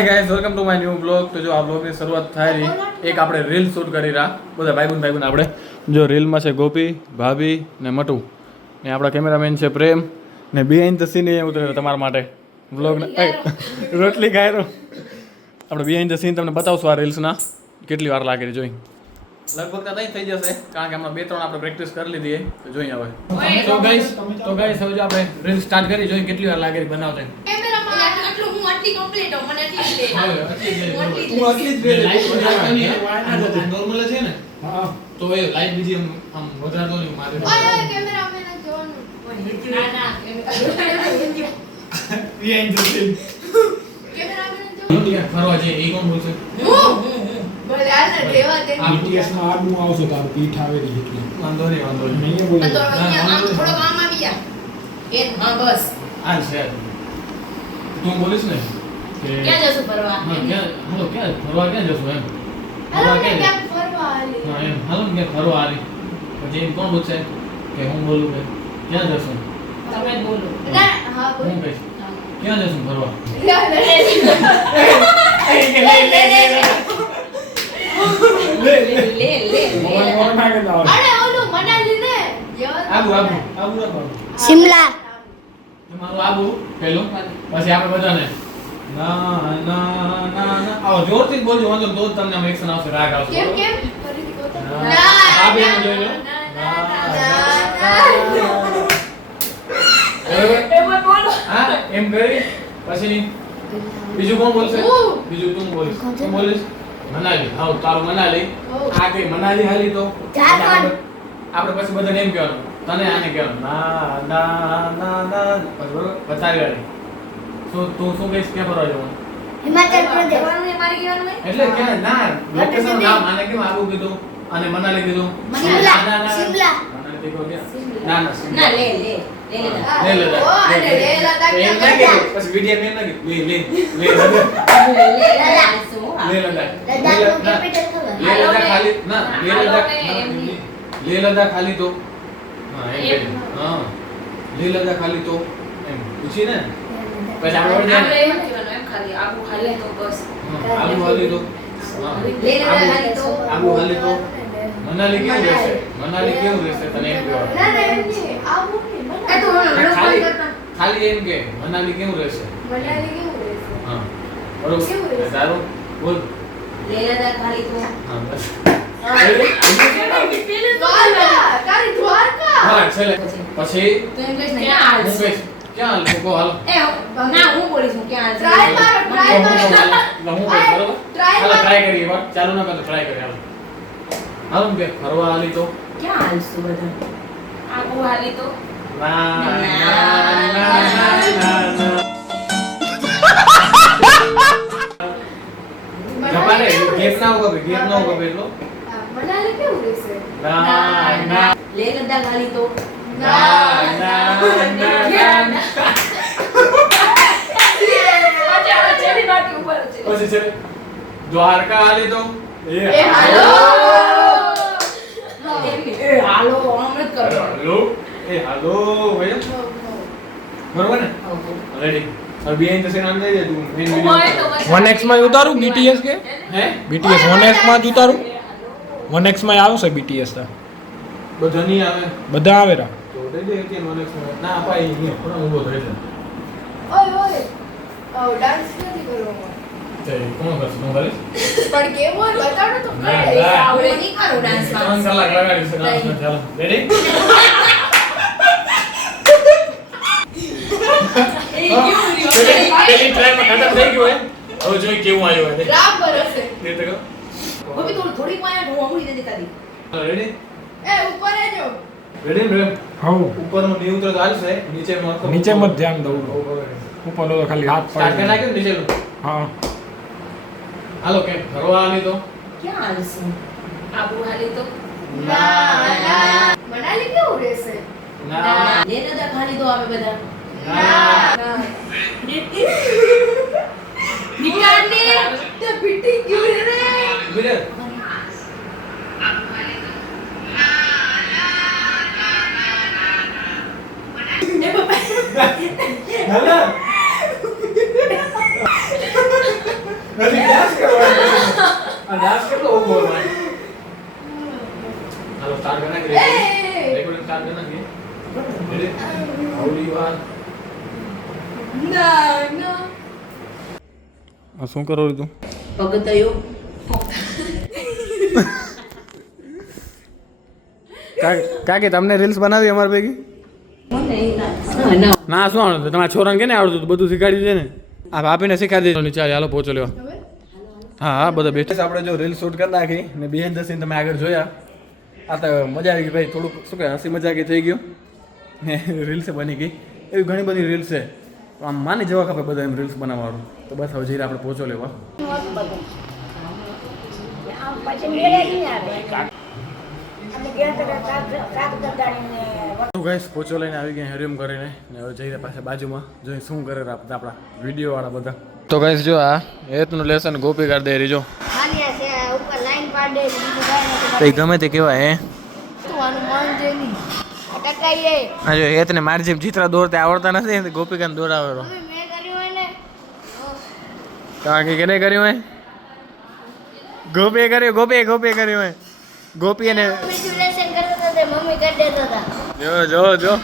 Hi guys, welcome to my new blog. તો જો આ બ્લોગની શરૂઆત થાય રહી, એક આપણે રીલ શૂટ કરી રહ્યા બધા ભાઈબંધ આપણે. જો રીલમાં છે ગોપી, ભાભી ને મટુ ને આપણા કેમેરામેન છે પ્રેમ ને બિહાઇન્ડ ધ સીન એ ઉતર્યો તમારા માટે બ્લોગ રોટલી ગાયરો. આપણે બિહાઇન્ડ ધ સીન તમને બતાવશું આ રીલ્સના કેટલી વાર લાગે જોઈ. લગભગ તો નહીં થઈ જશે કારણ કે હમણાં 2-3 આપણે પ્રેક્ટિસ કરી લીધી તો જોઈએ હવે. તો ગાઈસ હવે જો આપણે રીલ સ્ટાર્ટ કરી જોઈએ કેટલી વાર લાગે બનાવતે. આટલી કમ્પ્લીટ હો મને આટલી જ નોર્મલ છે ને. હા તો એ લાઈટ બીજી આમ વધારતો નહીં મારે. ઓય કેમેરામેન જોવાનું. ના કેમેરામેન જો ફરવા છે એ કોણ બોલશે? બોલે આ રેવા દે. BTS માં આડું આવશે તો પીઠ આવેલી એટલે વાંધો નહીં નહીં બોલે તો અહીંયા આમ થોડો કામ આવી ગયા. એ હા બસ. આ છે તું બોલીશ ને કે ક્યાં જશું ફરવા? ક્યાં ફરવા ક્યાં જશું એમ. હાલો ને ક્યાં ફરવા આલી. હા એમ હાલો ને ક્યાં ફરવા આલી. પછી એમ કોણ બોલશે કે હું બોલું કે ક્યાં જશું? તમે જ બોલો. ના હા બોલ. હું કહીશ ક્યાં જશું ફરવા? લે મોબાઈલ માં નાખી દો. અરે ઓલું મનાલી ને આબુ શિમલા. તમારું આબુ પેલું પછી આપણે બધાને ના ના ના ના આવો જોરથી બોલજો વાંધો તો જ તમને આમ એક્શન આવશે રાગ આવશે. કેમ કેમ ફરીથી કહો તો. આ બે જોઈ લો. હા એમ કરી પછી બીજું કોણ બોલશે? બીજું તું બોલીશ. તું બોલીશ મનાલી. હા તારું મનાલી. આ કઈ મનાલી હાલી તો આપણે પછી બધાને એમ કહેવાનું તને આને કહેવાનું ના ના ના ના બરોબર બતાવી વાળી. તું શું કહીશ ક્યાં ફરવા જવાનું? હિમાચલ પ્રદેશ. મારી કહેવાનું એટલે કે ના લોકેશન નામ આને કેમ આબુ કીધું અને મનાલી કીધું? શિમલા. મનાલી કીધું કે ના ના શિમલા. ના લે લદ્દાખ. ઓ અને લે લદ્દાખ એમ ના કીધું પછી વિડિયો મેં ના કીધું લે લદ્દાખ. ખાલી ના લે લદ્દાખ ખાલી તો હા એમ હા લે લદ્દાખ ખાલી તો એમ પૂછી ને પછી આપણે વળી જાય એમ કહેવાનું એમ ખાલી આબુ ખાલી તો બસ. આબુ હાલી તો હા આબુ હાલી તો મનાલી કેવું રહેશે? મનાલી કેવું રહેશે તને એમ કહેવાનું. ના એમ નહીં આબુ નહીં મનાલી. એ તો ખાલી એમ કે મનાલી કેવું રહેશે? મનાલી કેવું રહેશે? હા બરોબર તારું બોલ. હા બસ દ્વારકા. હા છેલ્લે પછી તો એમ કહીશ ને હું કહીશ ક્યાં હાલ કો હાલ ના હું બોલીશ હું ક્યાં હું કહીશ બરોબર Try હાલો મારો. ટ્રાય કરીએ વાર ચાલુ ના કરો ટ્રાય કરીએ હાલો હાલો કે ફરવા હાલી તો ક્યાં હાલશું બધા? આબુ હાલી તો ના ના ના જપાને ગેપ ના હોગા એટલો મનાલી કેવું રહેશે? ના ના લે લદ્દાખ હાલી તો ના ના પછી છે દ્વારકા હાલી તો એ હાલો હાલો આમ જ કરો. હાલો એ હાલો ભાઈ બરોબર ને રેડી હવે બિહાઇન્ડ ધ સીન આમ જઈએ તું મેઇન વિડિયો 1x માં ઉતારું BTS કે હે BTS 1x માં જ ઉતારું 1x માં આવશે BTS તો બધા નહીં આવે બધા આવે રા તો દે દે કે મને ના પાઈ નહીં પણ ઊભો થઈ છે ઓય ઓ ડાન્સ નથી કરવાનો. તે કોણ કરશે તું ખાલી પણ કેમ હોય બતાડો તો ના, ખરા. ના. આપણે નહીં કરો ડાન્સ 3 કલાક લગાડી છે ડાન્સમાં ચાલો રેડી પેલી ટ્રાયમાં ખતમ થઈ ગયો હવે જોઈ કેવું આવ્યું હોય રામ બરસે. તે તો મમ્મી થોડીક વાર હું આંગળી દે દેખાડી. રેડી એ ઉપર એજો. રેડી રેમ હવ ઉપરનું ની ઉતરો ચાલશે નીચેમાં નીચે મત ધ્યાન દઉં ઉપર તો ખાલી હાથ સ્ટાર્ટ કરી પડે નાખ્યું ને નીચેનું હા હાલો કે ફરવા આલી તો ક્યાં હાલશું? આબુ હાલી તો ના મનાલી કેવું રહેશે? ના લે લદ્દાખ હાલી તો આવે બધા. ના નિકાની તે પીટી ક્યું રે? બીજે એ બાપા હાલો આ ડાન્સ કેટલો ઊભો હોય હાલો સ્ટાર્ટ કરના કે રેકોર્ડિંગ સ્ટાર્ટ કરના કે આવડી વાત આ શું કરો તું પગતયો કાકે તમને રીલ્સ બનાવી અમાર ભેગી ના શું આવડતું તમારા છોરાને કેને આવડતું બધું શીખવાડી દે ને આ ભાભીને શીખવાડી દેજો ચાલ હાલો પહોંચો લેવા હા હા બધા બેઠા આપણે જો રીલ શૂટ કરી નાખી ને બિહાઇન્ડ ધ સીન તમે આગળ જોયા આ તો મજા આવી ગઈ ભાઈ થોડુંક શું કહે હસી મજાકી થઈ ગયું ને રીલ્સ બની ગઈ એવી ઘણી બધી રીલ્સ છે આમ માની જવા ખપે બધા એમ રીલ્સ બનાવવાનું તો બસ હવે જઈને આપણે પહોંચો લેવા ગાઈસ પોચો લઈને આવી ગયા હરિયમ કરીને ને હવે જઈને પાછા બાજુમાં જોઈ શું કરે આપણા વિડીયો વાળા બધા તો ગાઈસ જો આ એતનું લેસન ગોપી કરી દે રીજો એ ગમે તે કેવાય હે હા જો એતને મારી જેમ ચિત્ર દોરતા આવડતા નથી ગોપિકાને દોરાવેલો કાકી કેને કર્યું હે ગોપીએ કર્યું ગોપીએ કર્યું હે ગોપી અને મમ્મી કરી દેતા હતા જો